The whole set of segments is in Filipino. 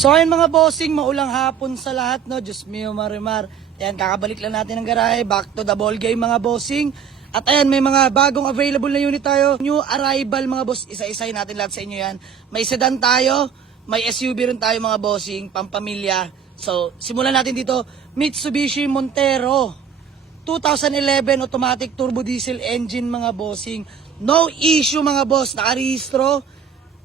So ayun mga bossing, maulang hapon sa lahat, no? Diyos mio marimar. Ayan, kakabalik lang natin ng garahe. Back to the ball game mga bossing. At ayan, may mga bagong available na unit tayo. New arrival mga boss. Isa-isay natin lahat sa inyo yan. May sedan tayo. May SUV rin tayo mga bossing. Pampamilya. So, simulan natin dito. Mitsubishi Montero. 2011 automatic turbo diesel engine mga bossing. No issue mga boss. Nakarehistro.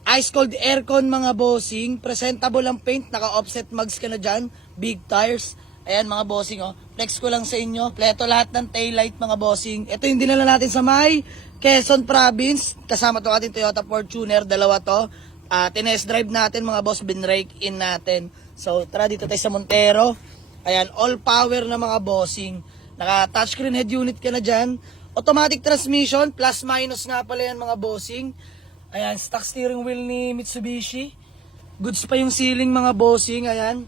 Ice cold aircon mga bossing. Presentable ang paint. Naka-offset mugs ka na dyan. Big tires. Ayan mga bossing, oh. Flex ko lang sa inyo. Pleto lahat ng taillight mga bossing. Ito yung dinala natin sa may Quezon Province. Kasama to ating Toyota Fortuner. Dalawa to. Tinest drive natin mga boss. Binrake in natin. So tara dito tayo sa Montero. Ayan, all power na mga bossing. Naka touchscreen head unit ka na dyan. Automatic transmission. Plus minus nga pala yan mga bossing. Ayan, stock steering wheel ni Mitsubishi. Goods pa yung ceiling mga bossing. Ayan.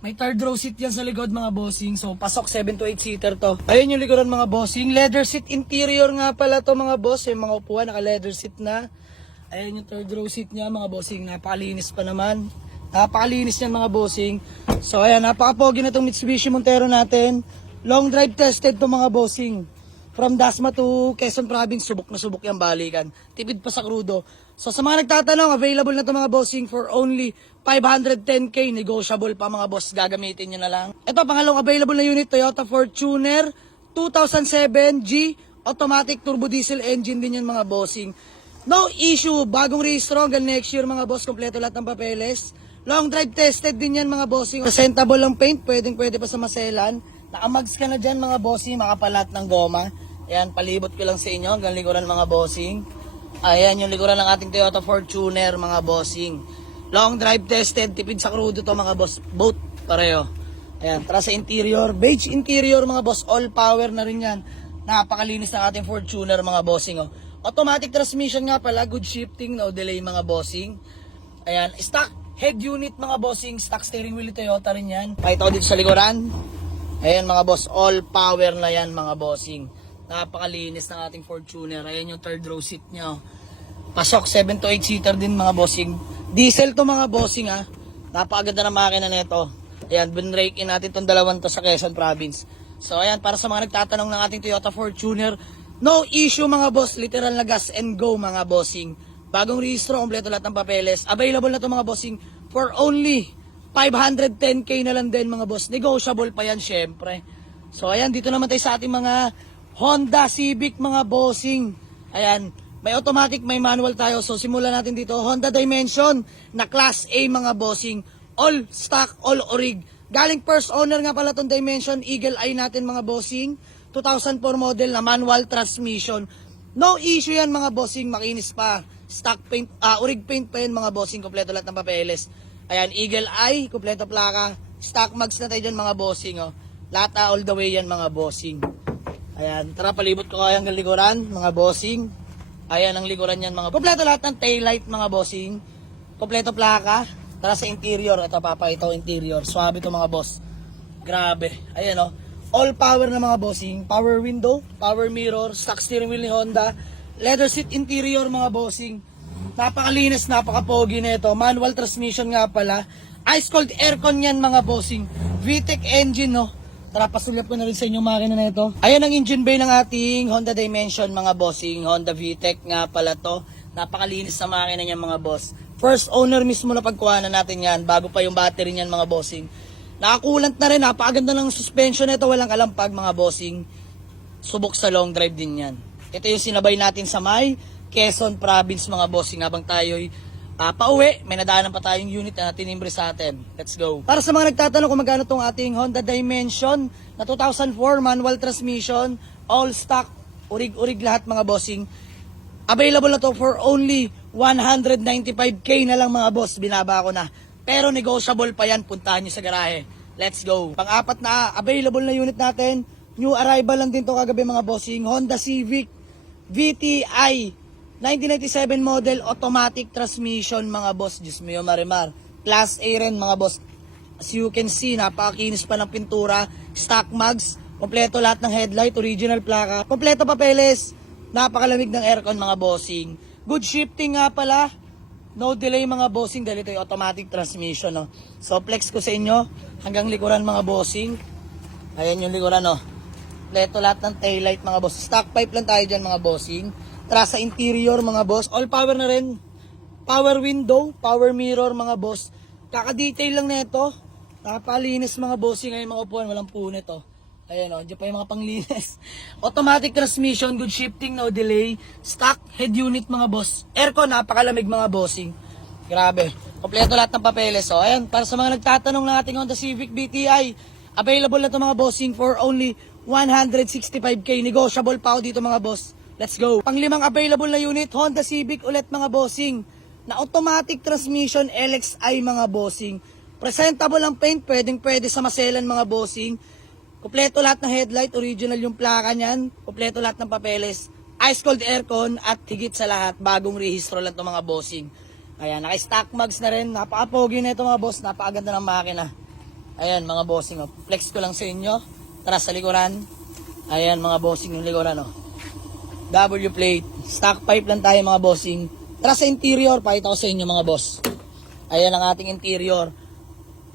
May third row seat yan sa likod mga bossing. So pasok 7 to 8 seater to. Ayun yung likuran mga bossing. Leather seat interior nga pala to mga boss. Yung mga upuan naka leather seat na. Ayun yung third row seat niya mga bossing. Napakalinis pa naman. Napakalinis yan mga bossing. So ayan, napakapogi na itong Mitsubishi Montero natin. Long drive tested to mga bossing. From Dasma to Quezon Province, subok na subok yung balikan. Tipid pa sa krudo. So sa mga nagtatanong, available na to mga bossing for only 510k. Negotiable pa mga boss, gagamitin nyo na lang. Ito, pangalawang available na unit, Toyota Fortuner 2007G. Automatic turbo diesel engine din yan mga bossing. No issue, bagong rehistro hanggang next year mga boss. Kompleto lahat ng papeles. Long drive tested din yan mga bossing. Presentable ang paint, pwede pa sa maselan. Nakamags ka na dyan mga bossing, makapalat ng goma. Ayan, palibot ko lang sa inyo hanggang likuran mga bossing. Ayan yung likuran ng ating Toyota Fortuner mga bossing. Long drive tested, tipid sa krudo to mga boss. Both pareho. Ayan, tara sa interior. Beige interior mga boss, all power na rin yan. Napakalinis ng ating Fortuner mga bossing. Oh. Automatic transmission nga pala, good shifting, no delay mga bossing. Ayan, stock head unit mga bossing, stock steering wheel Toyota rin yan. Pakita ko dito sa likuran. Ayan mga boss, all power na yan mga bossing. Napakalinis ng ating Fortuner. Ayan yung third row seat nyo. Pasok 7 to 8 seater din mga bossing. Diesel to mga bossing ha. Napakaganda ng makina nito. Ayan, binrake in natin tong dalawang to sa Quezon Province. So ayan, para sa mga nagtatanong ng ating Toyota Fortuner, no issue mga boss. Literal na gas and go mga bossing. Bagong rehistro, kompleto lahat ng papeles. Available na to mga bossing for only 510k na lang din mga boss. Negotiable pa yan syempre. So ayan, dito naman tayo sa ating mga Honda Civic mga bossing. Ayan, may automatic, may manual tayo. So simulan natin dito. Honda Dimension na Class A mga bossing. All stock, all orig. Galing first owner nga pala itong Dimension. Eagle Eye natin mga bossing. 2004 model na manual transmission. No issue yan mga bossing. Makinis pa. Stock paint, orig paint pa yan mga bossing. Kompleto lahat ng papeles. Ayan, Eagle Eye, kompleto plaka. Stock mags na tayo dyan mga bossing. Oh. Lahat all the way yan mga bossing. Ayan, tara palibot ko kayang likuran, mga bossing. Ayan ang likuran yan mga. Kompleto lahat ng taillight mga bossing. Kompleto plaka. Tara sa interior, ito papakita ko interior. Swabe to mga boss. Grabe. Ayan oh. All power na mga bossing. Power window, power mirror, stock steering wheel ni Honda. Leather seat interior mga bossing. Napakalinis, napakapogi nito. Manual transmission nga pala. Ice cold aircon yan mga bossing. VTEC engine no. Tara, pasulyap ko na rin sa inyo makina na ito. Ayan ang engine bay ng ating Honda Dimension mga bossing. Honda VTEC nga pala to. Napakalinis sa makina niya mga boss. First owner mismo na pagkuhanan natin yan. Bago pa yung battery niyan mga bossing. Nakakulant na rin. Napakaganda ng suspension nito. Walang kalampag mga bossing. Subok sa long drive din yan. Ito yung sinabay natin sa may Quezon Province mga bossing. Habang tayo'y pauwi, may nadaanan pa tayong unit na tinimbre sa atin. Let's go. Para sa mga nagtatanong kung magkano tong ating Honda Dimension na 2004 manual transmission, all stock, urig-urig lahat mga bossing. Available na to for only 195k na lang mga boss. Binaba ko na. Pero negotiable pa yan. Puntahan nyo sa garahe. Let's go. Pang-apat na available na unit natin. New arrival lang din to kagabi mga bossing. Honda Civic VTI 1997 model, automatic transmission mga boss. Diyos mio marimar. Class A rin mga boss. As you can see, napakakinis pa ng pintura. Stock mags. Kompleto lahat ng headlight, original plaka. Kompleto papeles. Napakalamig ng aircon mga bossing. Good shifting nga pala. no delay mga bossing dahil ito yung automatic transmission, no. So flex ko sa inyo hanggang likuran mga bossing. Ayan yung likuran, no. Leto lahat ng taillight mga boss. Stock pipe lang tayo dyan mga bossing. Tara sa interior mga boss. All power na rin. Power window, power mirror mga boss. Kaka-detail lang nito. Napalinis mga bossing. Ngayon mga upuan, walang punit, oh. Ayan, o, dyan pa yung mga panglinis. Automatic transmission, good shifting, no delay. Stock head unit mga boss. Aircon, napakalamig mga bossing. Grabe. Kompleto lahat ng papeles. So, ayan, para sa mga nagtatanong ng ating Honda Civic BTI, available na to mga bossing for only 165k. Negotiable pa ako dito mga boss. Let's go. Panglimang available na unit, Honda Civic ulit mga bossing. Na automatic transmission, LXI mga bossing. Presentable ang paint, pwede sa maselan mga bossing. Kompleto lahat ng headlight, original yung plaka niyan. Kompleto lahat ng papeles. Ice cold aircon at higit sa lahat, bagong rehistro lang to mga bossing. Ayan, naka-stock mags na rin. Napaka-pogi na ito mga boss, napakaganda ng makina. Ayan mga bossing, oh. Flex ko lang sa inyo. Tara sa likuran. Ayan mga bossing yung likuran, oh. W plate. Stock pipe lang tayo mga bossing. Tara sa interior, pakita ko sa inyo mga boss. Ayan ang ating interior.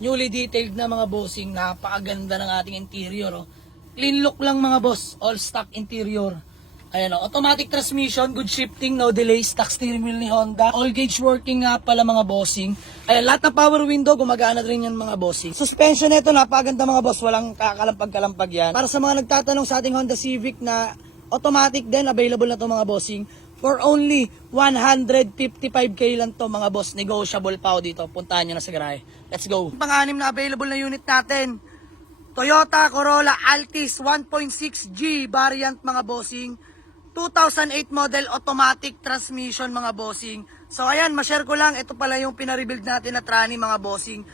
Newly detailed na mga bossing, napakaganda ng ating interior, oh. Clean look lang mga boss, all stock interior. Ayan, oh, automatic transmission, good shifting, no delay, stock steering wheel ni Honda. All gauge working nga pala mga bossing. Ayan, lahat ng power window, gumagana rin yan mga bossing. Suspension nito, napakaganda mga boss, walang kakalampag-kalampag yan. Para sa mga nagtatanong sa ating Honda Civic na automatic din, available na to mga bossing. For only 155k lang to mga boss. Negotiable pa ako dito. Puntahan nyo na sa garahe. Let's go. Pang-anim na available na unit natin. Toyota Corolla Altis 1.6G variant mga bossing. 2008 model automatic transmission mga bossing. So ayan, ma-share ko lang. Ito pala yung pina-rebuild natin na trani mga bossing.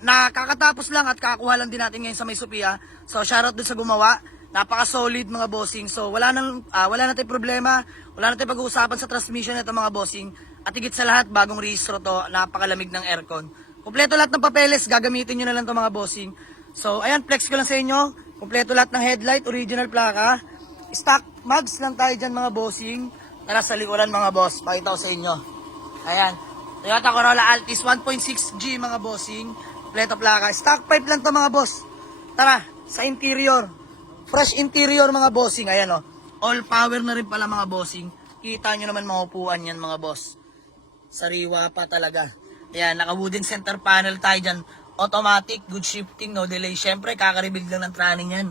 Nakakatapos lang at kakuha lang din natin ngayon sa May Sophia. So shoutout dun sa gumawa. Napaka-solid mga bossing. So wala na tayong problema. Wala na tayong pag-uusapan sa transmission nito mga bossing. At higit sa lahat, bagong rehistro to. Napakalamig ng aircon. Kompleto lahat ng papeles. Gagamitin nyo na lang to mga bossing. So ayan, flex ko lang sa inyo. Kompleto lahat ng headlight. Original plaka. Stock mags lang tayo dyan mga bossing. Tara sa likuran mga boss. Pakita ko sa inyo. Ayan. Toyota Corolla Altis 1.6G mga bossing. Kompleto plaka. Stock pipe lang to mga boss. Tara, sa interior. Fresh interior mga bossing. Ayan, oh. All power na rin pala mga bossing. Kita nyo naman mga upuan yan mga boss. Sariwa pa talaga. Ayan, naka wooden center panel tayo dyan. Automatic, good shifting, no delay. Siyempre, kakarebuild lang ng training yan.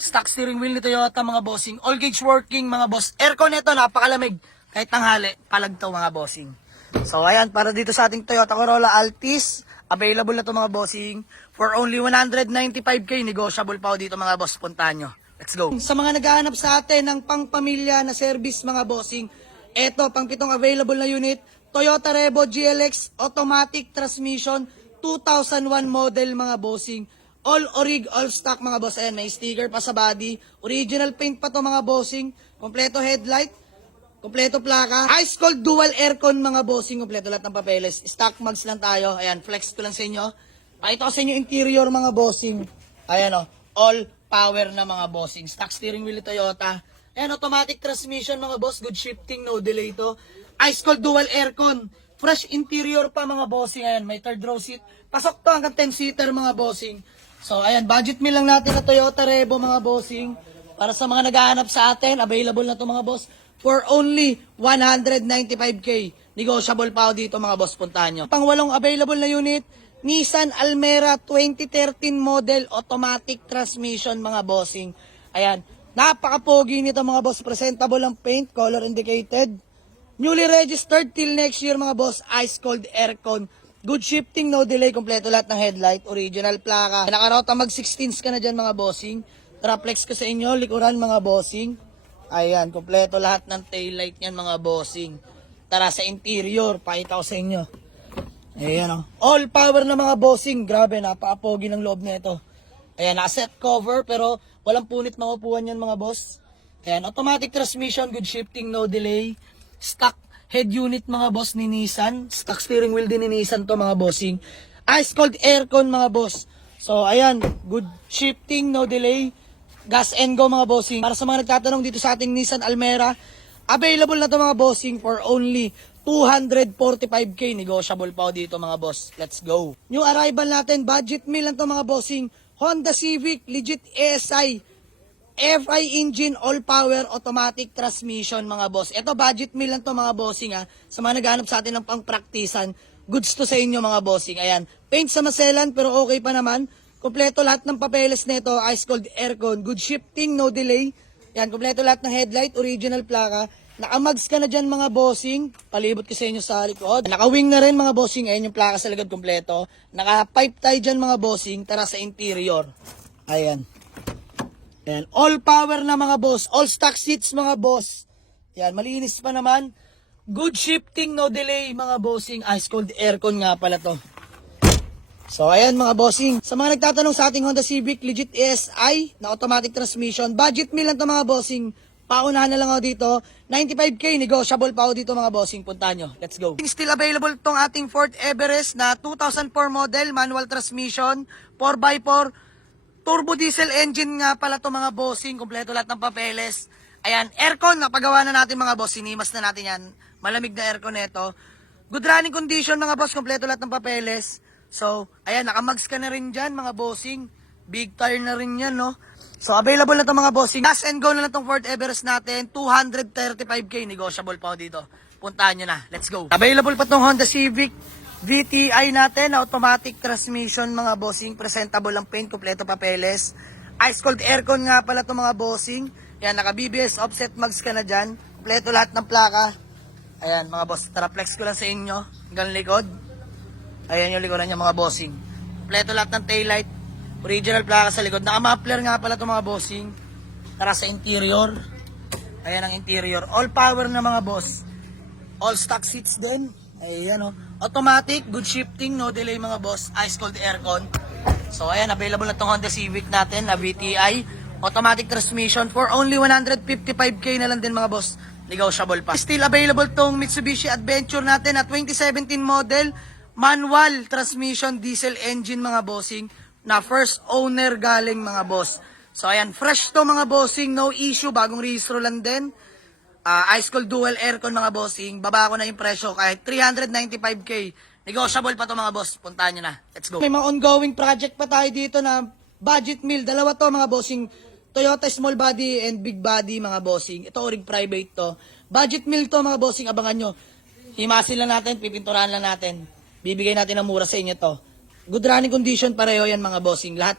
Stock steering wheel ni Toyota mga bossing. All gauge working mga boss. Aircon nito, napakalamig. Kahit tanghali, palag to mga bossing. So ayan, para dito sa ating Toyota Corolla Altis. Available na to mga bossing. For only 195k, negotiable pa dito mga boss. Puntahan nyo. Let's go. Sa mga naghahanap sa atin ng pangpamilya na service mga bossing, eto, pang pitong available na unit, Toyota Revo GLX automatic transmission 2001 model mga bossing. All orig, all stock mga boss. Ayan, may sticker pa sa body. Original paint pa to mga bossing. Kompleto headlight. Kompleto plaka. Ice cold dual aircon mga bossing. Kompleto lahat ng papeles. Stock mags lang tayo. Ayan, flex ko lang sa inyo. Pakita ko sa inyo interior mga bossing. Ayan, oh, all power na mga bossing. Stock steering wheel Toyota. Ayan, automatic transmission mga boss. Good shifting, no delay to. Ice cold dual aircon. Fresh interior pa mga bossing. Ayan, may third row seat. Pasok to hanggang 10-seater mga bossing. So ayan, budget meal lang natin na Toyota Revo mga bossing. Para sa mga naghahanap sa atin, available na to mga boss. For only 195k. Negotiable pa ako dito mga boss, puntahan nyo. Pangwalong available na unit, Nissan Almera 2013 model automatic transmission mga bossing. Ayan, napaka-pogi nito mga boss. Presentable ang paint, color indicated. Newly registered till next year mga boss. Ice cold aircon. Good shifting, no delay. Kompleto lahat ng headlight. Original plaka. Nakarota mag 16s ka na dyan mga bossing. Traplex ko sa inyo. Likuran mga bossing. Ayan, kompleto lahat ng taillight niyan mga bossing. Tara sa interior. Pakita ko sa inyo. Ayan, oh. All power na mga bossing. Grabe, napaka-pogi ng loob nito. Ayan, naka-set cover pero walang punit mga upuan yan mga boss. Ayan, automatic transmission. Good shifting, no delay. Stock head unit mga boss ni Nissan. Stock steering wheel din ni Nissan to mga bossing. Ice cold aircon mga boss. So ayan, good shifting, no delay. Gas and go mga bossing. Para sa mga nagtatanong dito sa ating Nissan Almera, available na to mga bossing for only 245k, negotiable pa ako dito mga boss. Let's go. New arrival natin, budget meal lang to mga bossing. Honda Civic, legit ASI, FI engine, all power, automatic transmission mga boss. Ito budget meal lang to mga bossing ha. Sa mga naghahanap sa atin ng pang-praktisan, goods to sa inyo mga bossing. Ayan, paint sa maselan pero okay pa naman. Kompleto lahat ng papeles nito, ice cold aircon, good shifting, no delay. Yan, kompleto lahat ng headlight, original plaka. Nakamags ka na dyan mga bossing. Palibot ko sa inyo sa likod. Nakawing na rin mga bossing. Ayan yung plaka sa likod kompleto. Naka-pipe tayo dyan mga bossing. Tara sa interior. Ayan. Ayan. All power na mga boss. All stock seats mga boss. Ayan. Malinis pa naman. Good shifting, no delay mga bossing. Ice cold aircon nga pala to. So ayan mga bossing. Sa mga nagtatanong sa ating Honda Civic, legit ASI na automatic transmission. Budget meal lang to mga bossing. Paunahan na lang ako dito. 95k, negotiable pa ako dito mga bossing. Puntahan nyo. Let's go. Still available tong ating Ford Everest na 2004 model, manual transmission, 4x4, turbo diesel engine nga pala to mga bossing. Kompleto lahat ng papeles. Ayan, aircon, napagawa na natin mga boss. Sinimas na natin yan. Malamig na aircon nito. Good running condition mga boss. Kompleto lahat ng papeles. So, ayan, nakamags ka na rin dyan mga bossing. Big tire na rin yan, no? So, available na itong mga bossing. Gas and go na lang itong Ford Everest natin. 235k. Negotiable pa ako dito. Puntahan nyo na. Let's go. Available pa itong Honda Civic VTI natin. Automatic transmission mga bossing. Presentable ang paint. Kompleto papeles. Ice cold aircon nga pala itong mga bossing. Yan, naka BBS offset mags ka na dyan. Kompleto lahat ng plaka. Ayan mga boss. Tara, flex ko lang sa inyo. Hanggang likod. Ayan yung likuran niya mga bossing. Kompleto lahat ng taillight. Original plaka sa likod. Naka-muffler nga pala itong mga bossing. Tara sa interior. Ayan ang interior. All power na mga boss. All stock seats din. Ayan o. Automatic, good shifting, no delay mga boss. Ice cold aircon. So ayan, available na itong Honda Civic natin na VTI. Automatic transmission for only 155k na lang din mga boss. Negotiable pa. Still available tong Mitsubishi Adventure natin na 2017 model. Manual transmission diesel engine mga bossing. Na first owner galing mga boss. So ayan, fresh to mga bossing, no issue, bagong rehistro lang din. Ice cold dual aircon mga bossing, baba ko na yung presyo kahit 395k. Negotiable pa to mga boss, puntahan nyo na. Let's go. May mga ongoing project pa tayo dito na budget meal, dalawa to mga bossing. Toyota small body and big body mga bossing. Ito orig private to. Budget meal to mga bossing, abangan nyo. Himasin lang natin, pipinturahan lang natin. Bibigay natin ng mura sa inyo to. Good running condition, pareho yan mga bossing. Lahat,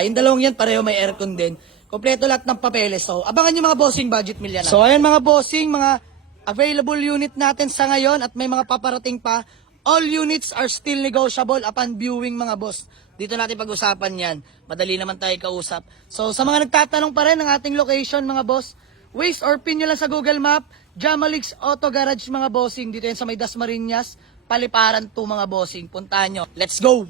yung dalawang yan, pareho may aircon din. Kompleto lahat ng papeles. So, abangan nyo mga bossing, budget meal yan. So, ayan mga bossing, mga available unit natin sa ngayon at may mga paparating pa. All units are still negotiable upon viewing mga boss. Dito natin pag-usapan yan. Madali naman tayo kausap. So, sa mga nagtatanong pa rin ng ating location mga boss, Waze or pin nyo lang sa Google Map, Jamalix Auto Garage mga bossing. Dito yan sa may Dasmariñas, Paliparan to mga bossing. Puntahan nyo. Let's go!